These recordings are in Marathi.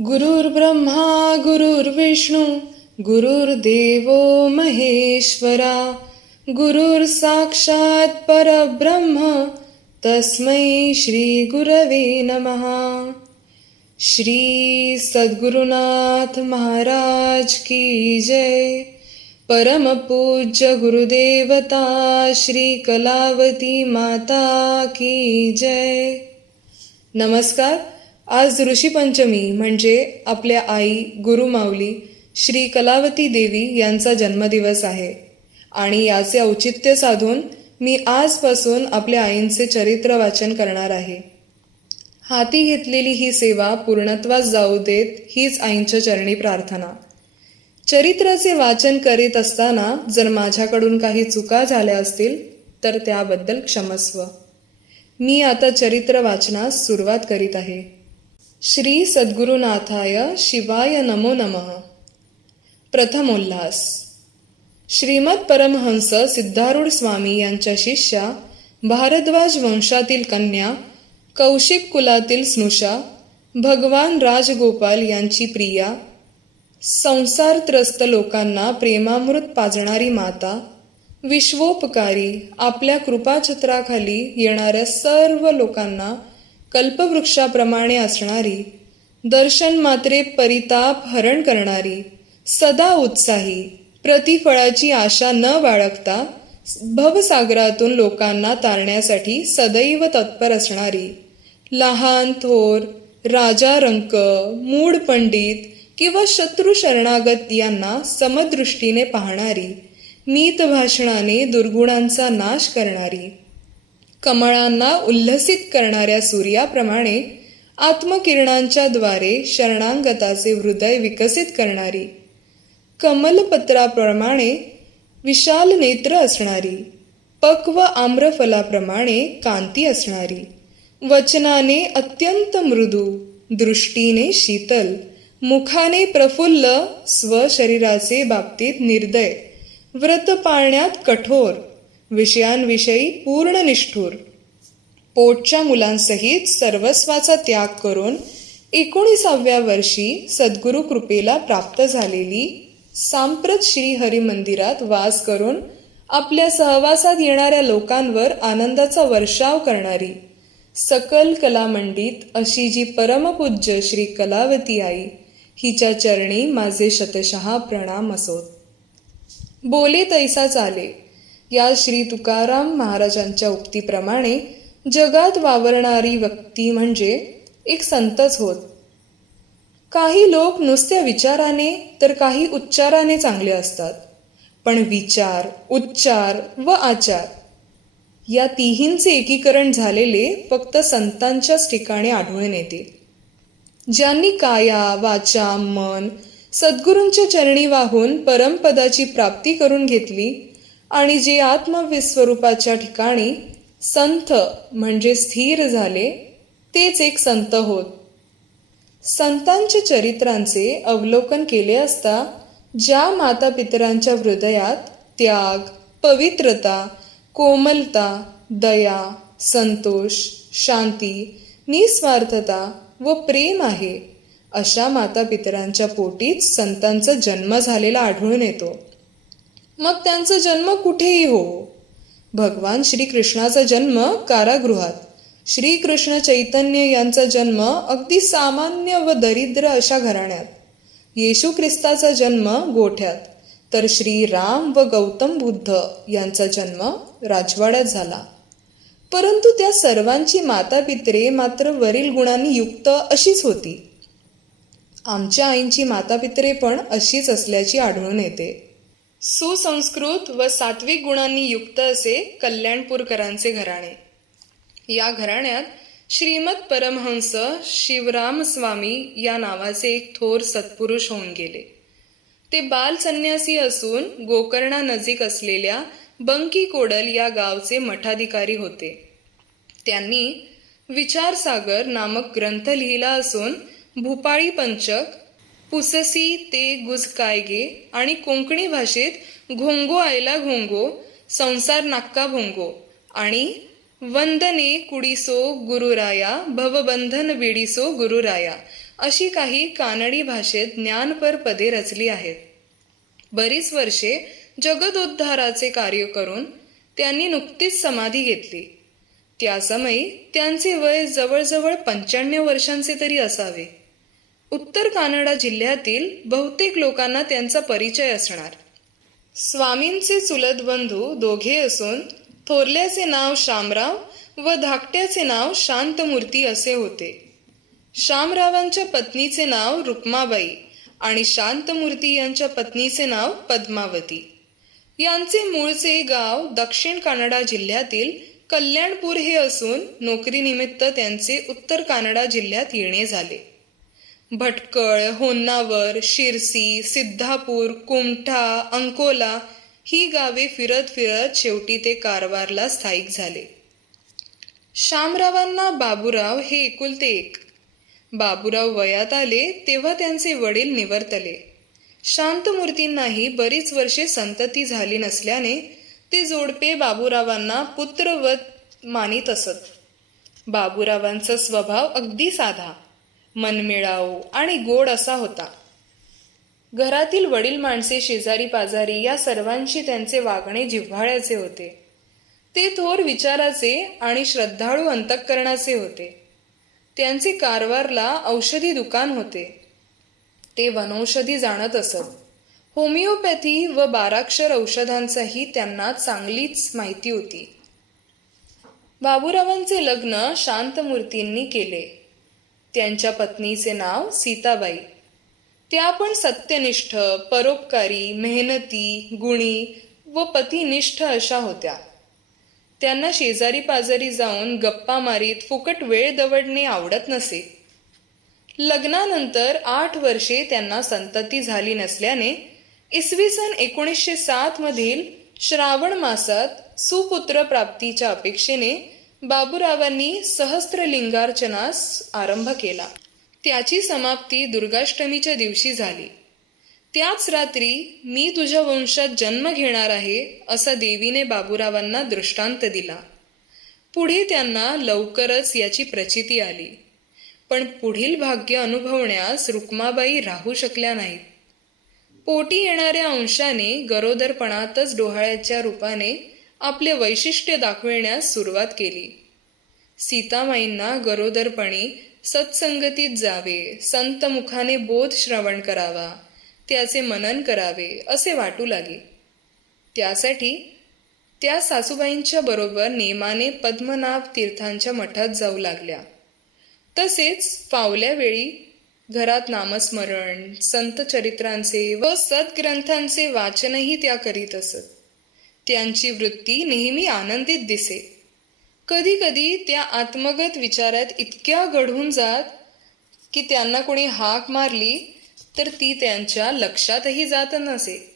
गुरुर्ब्रह्मा गुरुर्विष्णू गुरुर्देवो महेश्वरा गुरुर्साक्षात् परब्रह्म तस्मै श्री गुरवे नमः. श्री सद्गुरुनाथ महाराज की जय. परमपूज्य गुरुदेवता श्री कलावती माता की जय. नमस्कार आज ऋषीपंचमी म्हणजे आपल्या आई गुरुमाऊली श्री कलावती देवी यांचा जन्मदिवस आहे. आणि याचे औचित्य साधून मी आजपासून आपल्या आईंचे चरित्र वाचन करणार आहे. हाती घेतलेली ही सेवा पूर्णत्वास जाऊ देत हीच आईंच्या चरणी प्रार्थना. चरित्राचे वाचन करीत असताना जर माझ्याकडून काही चुका झाल्या असतील तर त्याबद्दल क्षमस्व. मी आता चरित्र वाचनास सुरुवात करीत आहे. श्री सद्गुरुनाथाय शिवाय नमो नमः. प्रथमोल्हास श्रीमद परमहंस सिद्धारूढ स्वामी यांच्या शिष्या भारद्वाज वंशातील कन्या कौशिक कुलातील स्नुषा भगवान राजगोपाल यांची प्रिया संसारत्रस्त लोकांना प्रेमामृत पाजणारी माता विश्वोपकारी आपल्या कृपाछत्राखाली येणाऱ्या सर्व लोकांना कल्पवृक्षाप्रमाणे असणारी दर्शन मात्रे परिताप हरण करणारी सदा उत्साही प्रतिफळाची आशा न बाळगता भवसागरातून लोकांना तारण्यासाठी सदैव तत्पर असणारी लहान थोर राजा रंक मूड पंडित किंवा शत्रू शरणागत यांना समदृष्टीने पाहणारी मीत भाषणाने दुर्गुणांचा नाश करणारी कमळांना उल्हसित करणाऱ्या सूर्याप्रमाणे आत्मकिरणांच्या द्वारे शरणांगताचे हृदय विकसित करणारी कमलपत्राप्रमाणे विशाल नेत्र असणारी पक्व आम्रफलाप्रमाणे कांती असणारी वचनाने अत्यंत मृदू दृष्टीने शीतल मुखाने प्रफुल्ल स्वशरीराचे बाबतीत निर्दय व्रत पाळण्यात कठोर विषयांविषयी पूर्ण निष्ठूर. पोटच्या मुलांसहित सर्वस्वाचा त्याग करून एकोणीसाव्या वर्षी सद्गुरु कृपेला प्राप्त झालेली सांप्रत श्री हरिमंदिरात वास करून आपल्या सहवासात येणाऱ्या लोकांवर आनंदाचा वर्षाव करणारी सकल कलामंडित अशी जी परमपूज्य श्री कलावती आई हिच्या चरणी माझे शतशहा प्रणाम असोत. बोले तैसा चाले या श्री तुकाराम महाराजांच्या उक्तीप्रमाणे जगात वावरणारी व्यक्ती म्हणजे एक संतच होत. काही लोक नुसत्या विचाराने तर काही उच्चाराने चांगले असतात पण विचार उच्चार व आचार या तिहींचे एकीकरण झालेले फक्त संतांच्याच ठिकाणी आढळून येते. ज्यांनी काया वाचा मन सद्गुरूंच्या चरणी वाहून परमपदाची प्राप्ती करून घेतली आणि जे आत्मविस्वरूपाच्या ठिकाणी संथ म्हणजे स्थिर झाले तेच एक संत होत. संतांच्या चरित्रांचे अवलोकन केले असता ज्या माता पितरांच्या हृदयात त्याग पवित्रता कोमलता दया संतोष शांती निस्वार्थता व प्रेम आहे अशा माता पितरांच्या पोटीत संतांचा जन्म झालेला आढळून येतो. मग त्यांचा जन्म कुठेही हो. भगवान श्रीकृष्णाचा जन्म कारागृहात. श्रीकृष्ण चैतन्य यांचा जन्म अगदी सामान्य व दरिद्र अशा घराण्यात. येशू ख्रिस्ताचा जन्म गोठ्यात. तर श्री राम व गौतम बुद्ध यांचा जन्म राजवाड्यात झाला. परंतु त्या सर्वांची माता पित्रे मात्र वरील गुणांनी युक्त अशीच होती. आमच्या आईंची माता पित्रे पण अशीच असल्याची आढळून येते. सुसंस्कृत व सात्विक गुणांनी युक्त असे कल्याणपूरकरांचे घराणे. या घराण्यात श्रीमद परमहंस शिवराम स्वामी या नावाचे एक थोर सत्पुरुष होऊन गेले. ते बाल संन्यासी असून गोकर्णा नजीक असलेल्या बंकी कोडल या गावचे मठाधिकारी होते. त्यांनी विचारसागर नामक ग्रंथ लिहिला असून भूपाळी पंचक पुससी ते गुजकायगे आणि कोंकणी भाषेत घोंगो आयला घोंगो संसार नाक्का भोंगो आणि वंदने कुडीसो गुरुराया भवबंधन विडीसो गुरुराया अशी काही कानडी भाषेत ज्ञानपर पदे रचली आहेत. बरीच वर्षे जगदोद्धाराचे कार्य करून त्यांनी नुकतीच समाधी घेतली. त्यासमयी त्यांचे वय जवळजवळ पंच्याण्णव वर्षांचे तरी असावे. उत्तर कानडा जिल्ह्यातील बहुतेक लोकांना त्यांचा परिचय असणार. स्वामींचे चुलत बंधू दोघे असून थोरल्याचे नाव शामराव व धाकट्याचे नाव शांतमूर्ती असे होते. शामरावांच्या पत्नीचे नाव रुक्माबाई आणि शांतमूर्ती यांच्या पत्नीचे नाव पद्मावती. यांचे मूळचे गाव दक्षिण कानडा जिल्ह्यातील कल्याणपूर हे असून नोकरीनिमित्त त्यांचे उत्तर कानडा जिल्ह्यात येणे झाले. भटकळ होन्नावर शिरसी सिद्धापूर कुमठा अंकोला ही गावे फिरत फिरत शेवटी ते कारवारला स्थायिक झाले. शामरावांना बाबूराव हे एकुलते एक. बाबूराव वयात आले तेव्हा त्यांचे वडील निवर्तले. शांतमूर्तींनाही बरीच वर्षे संतती झाली नसल्याने ते जोडपे बाबूरावांना पुत्रवत मानित असत. बाबूरावांचा स्वभाव अगदी साधा. मनमिळाऊ आणि गोड असा होता. घरातील वडील माणसे शेजारी पाजारी या सर्वांशी त्यांचे वागणे जिव्हाळ्याचे होते. ते थोर विचाराचे आणि श्रद्धाळू अंतःकरणाचे होते. त्यांचे कारवारला औषधी दुकान होते. ते वनौषधी जाणत असत. होमिओपॅथी व बाराक्षर औषधांचाही त्यांना चांगलीच माहिती होती. बाबूरावांचे लग्न शांतमूर्तींनी केले. त्यांच्या पत्नीचे नाव सीताबाई. त्या पण सत्यनिष्ठ परोपकारी मेहनती गुणी व पतिनिष्ठ अशा होत्या. त्यांना शेजारी पाजारी जाऊन गप्पा मारीत फुकट वेळ दवडणे आवडत नसे. लग्नानंतर आठ वर्षे त्यांना संतती झाली नसल्याने इसवी सन एकोणीसशे सात मधील श्रावण मासात सुपुत्र प्राप्तीच्या अपेक्षेने बाबूरावांनी सहस्त्रलिंगार्चनास आरंभ केला. त्याची समाप्ती दुर्गाष्टमीच्या दिवशी झाली. त्याच रात्री मी तुझ्या वंशात जन्म घेणार आहे असा देवीने बाबूरावांना दृष्टांत दिला. पुढे त्यांना लवकरच याची प्रचिती आली. पण पुढील भाग्य अनुभवण्यास रुक्माबाई राहू शकल्या नाहीत. पोटी येणाऱ्या अंशाने गरोदरपणातच डोहाळ्याच्या रूपाने आपले वैशिष्ट्य दाखविण्यास सुरुवात केली. सीतामाईंना गरोदरपणी सत्संगतीत जावे संतमुखाने बोध श्रवण करावा त्याचे मनन करावे असे वाटू लागे. त्यासाठी त्या सासूबाईंच्या बरोबर नेमाने पद्मनाभ तीर्थांच्या मठात जाऊ लागल्या. तसेच फावल्या वेळी घरात नामस्मरण संत चरित्रांचे व सद्ग्रंथांचे वाचनही त्या करीत असत. त्यांची वृत्ती नेहमी आनंदित दिसे. कधी कधी त्या आत्मगत विचारात इतक्या घडून जात की त्यांना कोणी हाक मारली तर ती त्यांच्या लक्षातही जात नसे.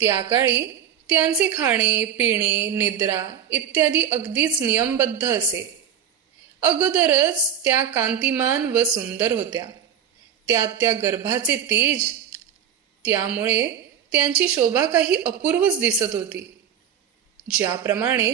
त्या काळी त्यांचे खाणे पिणे निद्रा इत्यादी अगदीच नियमबद्ध असे. अगोदरच त्या कांतिमान व सुंदर होत्या. त्यात त्या गर्भाचे तेज त्यामुळे त्यांची शोभा काही अपूर्वच दिसत होती. ज्याप्रमाणे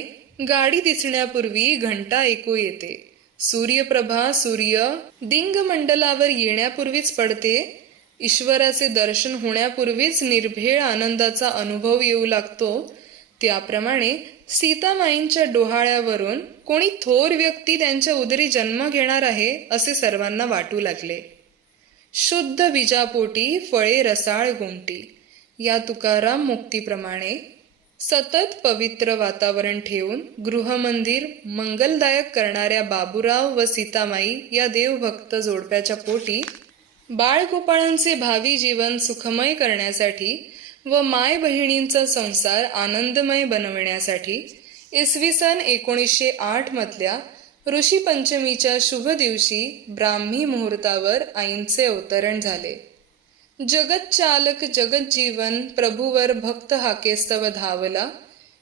गाडी दिसण्यापूर्वी घंटा ऐकू येते. सूर्यप्रभा सूर्य दिंग मंडलावर येण्यापूर्वीच पडते. ईश्वराचे दर्शन होण्यापूर्वीच निर्भेळ आनंदाचा अनुभव येऊ लागतो. त्याप्रमाणे सीतामाईंच्या डोहाळ्यावरून कोणी थोर व्यक्ती त्यांच्या उदरी जन्म घेणार आहे असे सर्वांना वाटू लागले. शुद्ध बीजापोटी फळे रसाळ गुंटी या तुकाराम मुक्तीप्रमाणे सतत पवित्र वातावरण ठेवून गृहमंदिर मंगलदायक करणाऱ्या बाबूराव व सीतामाई या देवभक्त जोडप्याच्या पोटी बाळगोपाळांचे भावी जीवन सुखमय करण्यासाठी व माय बहिणींचा संसार आनंदमय बनविण्यासाठी इसवी सन एकोणीसशे आठ मधल्या ऋषी पंचमीच्या शुभ दिवशी ब्राह्मी मुहूर्तावर आईंचे अवतरण झाले. जगत चालक जगत जीवन प्रभूवर भक्त हाकेस्तव धावला.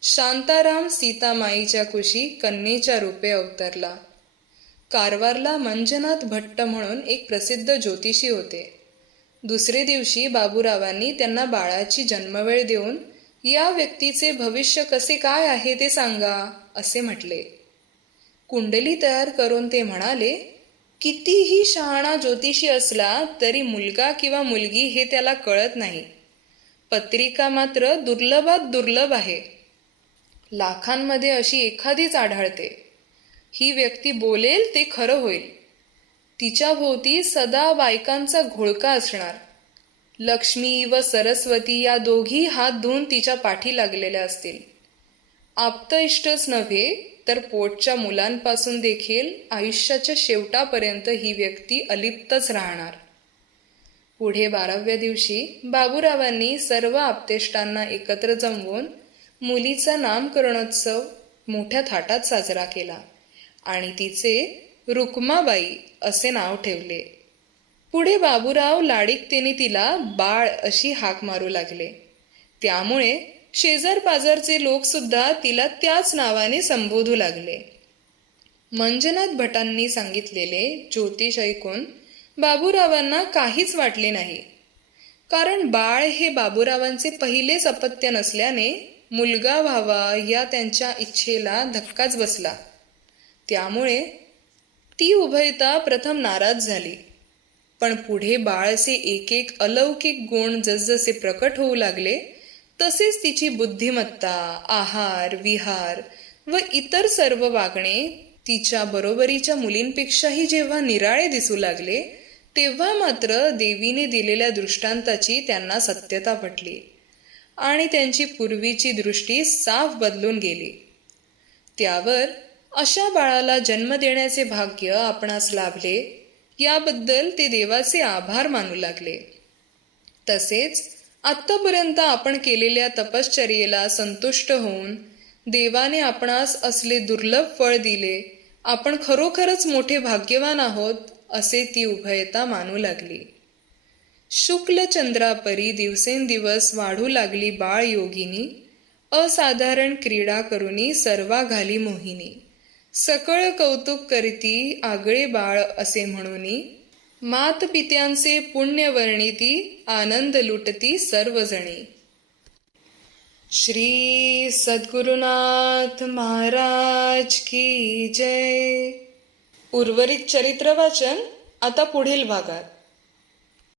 शांताराम सीतामाईच्या कुशी कन्येच्या रूपे अवतरला. कारवारला मंजनाथ भट्ट म्हणून एक प्रसिद्ध ज्योतिषी होते. दुसरे दिवशी बाबूरावांनी त्यांना बाळाची जन्मवेळ देऊन या व्यक्तीचे भविष्य कसे काय आहे ते सांगा असे म्हटले. कुंडली तयार करून ते म्हणाले कितीही शहाणा ज्योतिषी असला तरी मुलगा किंवा मुलगी हे त्याला कळत नाही. पत्रिका मात्र दुर्लभात दुर्लभ आहे. लाखांमध्ये अशी एखादीच आढळते. ही व्यक्ती बोलेल ते खरं होईल. तिच्या भोवती सदा बायकांचा घोळका असणार. लक्ष्मी व सरस्वती या दोघी हात धुवून तिच्या पाठी लागलेल्या असतील. आप्त इष्टच नव्हे तर पोटच्या मुलांपासून देखील आयुष्याच्या शेवटापर्यंत ही व्यक्ती अलिप्तच राहणार. पुढे बाराव्या दिवशी बाबूरावांनी सर्व आप्तेष्टांना एकत्र जमवून मुलीचा नामकरणोत्सव मोठ्या थाटात साजरा केला आणि तिचे रुक्माबाई असे नाव ठेवले. पुढे बाबूराव लाडिकतेने तिला बाळ अशी हाक मारू लागले. त्यामुळे शेजार पाजारचे लोक सुद्धा तिला त्याच नावाने संबोधू लागले. मंजनाथ भटांनी सांगितलेले ज्योतिष ऐकून बाबूरावांना काहीच वाटले नाही. कारण बाळ हे बाबूरावांचे पहिलेच अपत्य नसल्याने मुलगा व्हावा या त्यांच्या इच्छेला धक्काच बसला. त्यामुळे ती उभयता प्रथम नाराज झाली. पण पुढे बाळचे एक एक अलौकिक गुण जसजसे प्रकट होऊ लागले तसेच तिची बुद्धिमत्ता आहार विहार व इतर सर्व वागणे तिच्या बरोबरीच्या मुलींपेक्षाही जेव्हा निराळे दिसू लागले तेव्हा मात्र देवीने दिलेल्या दृष्टांताची त्यांना सत्यता पटली आणि त्यांची पूर्वीची दृष्टी साफ बदलून गेली. त्यावर अशा बाळाला जन्म देण्याचे भाग्य आपणास लाभले याबद्दल ते देवाचे आभार मानू लागले. तसेच आत्तापर्यंत आपण केलेल्या तपश्चर्येला संतुष्ट होऊन देवाने आपणास असले दुर्लभ फळ दिले आपण खरोखरच मोठे भाग्यवान आहोत असे ती उभयता मानू लागली. शुक्ल चंद्रापरी दिवसेंदिवस वाढू लागली बाळ योगिनी असाधारण क्रीडा करुनी सर्वा घाली मोहिनी. सकळ कौतुक करती आगळे बाळ असे म्हणूनी मात पित्यांचे पुण्य वर्णिती आनंद लुटती सर्वजणी. श्री सद्गुरुनाथ महाराज की जय. उर्वरित चरित्र वाचन आता पुढील भागात.